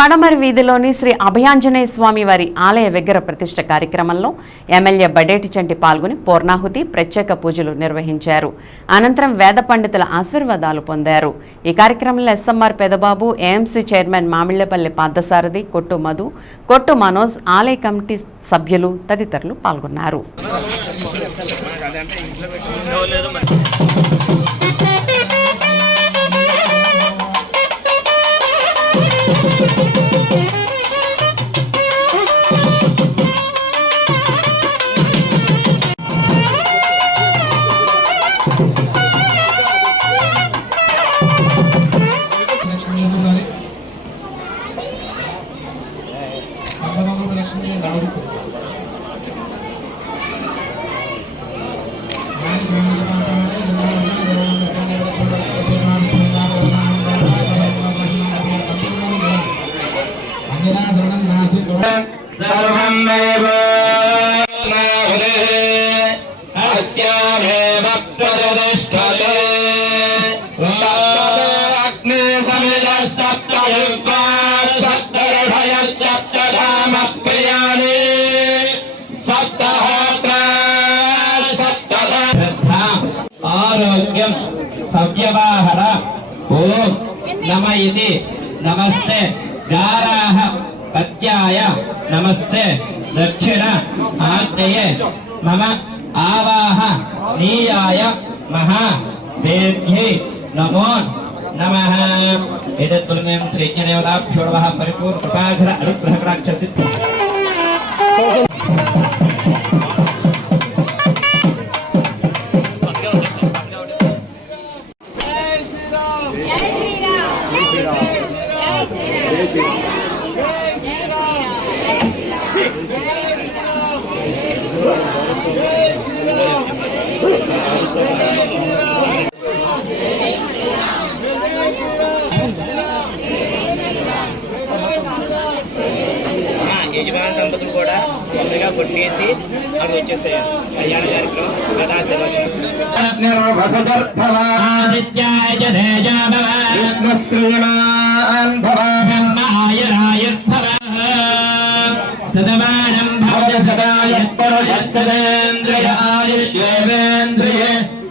పడమరి వీధిలోని శ్రీ అభయాంజనేయ స్వామి వారి ఆలయ విగ్రహ ప్రతిష్ఠ కార్యక్రమంలో ఎమ్మెల్యే బడేటి చంటి పాల్గొని పూర్ణాహుతి ప్రత్యేక పూజలు నిర్వహించారు. అనంతరం వేద పండితుల ఆశీర్వాదాలు పొందారు. ఈ కార్యక్రమంలో SMR Pedababu, AMC chairman Mamillapalli Parthasarathi, Kottu Madhu, కొట్టు మనోజ్, ఆలయ కమిటీ సభ్యులు తదితరులు పాల్గొన్నారు. सर्वमेव अस्यामेव प्रतिष्ठते अग्ने समिधः सप्तयुग्मा सप्तऋषयः सप्तधामः प्रियाणि सप्तहोत्रा सप्तधा आरोग्यं भव्यवाहर ओम नमः इति नमस्ते गाराः पत्याय नमस्ते दक्षिण आग्नेये मम आवाह नीयाय महा देव्यै नमो नमः। एतत्तुल्यं श्रीज्ञदेवताभ्योर्वः परिपूर्ण कृपाघ्र अनुग्रहकटाक्ष सिद्ध యజమాని దంపతులు కూడా తొందరగా కొట్టేసి అవి వచ్చేసారు. కళ్యాణ కార్యక్రమం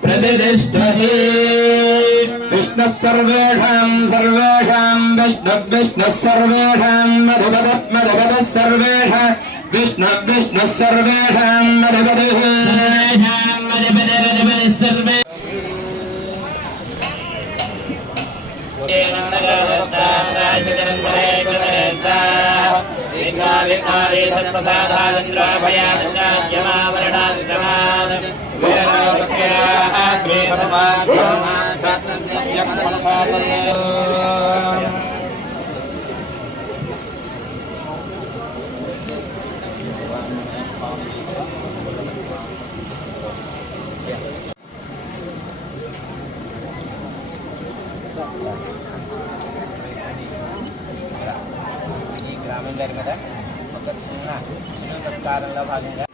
प्रतिष्ठते विष्णुः सर्वेषां सर्वेषां विष्णुः सर्वेषां मधुपदः सर्वेषां विष्णुः सर्वेषां मधुपदः सर्वे ఈ గ్రామం జరిగిన ఒక చిన్న సత్కారంలో భాగంగా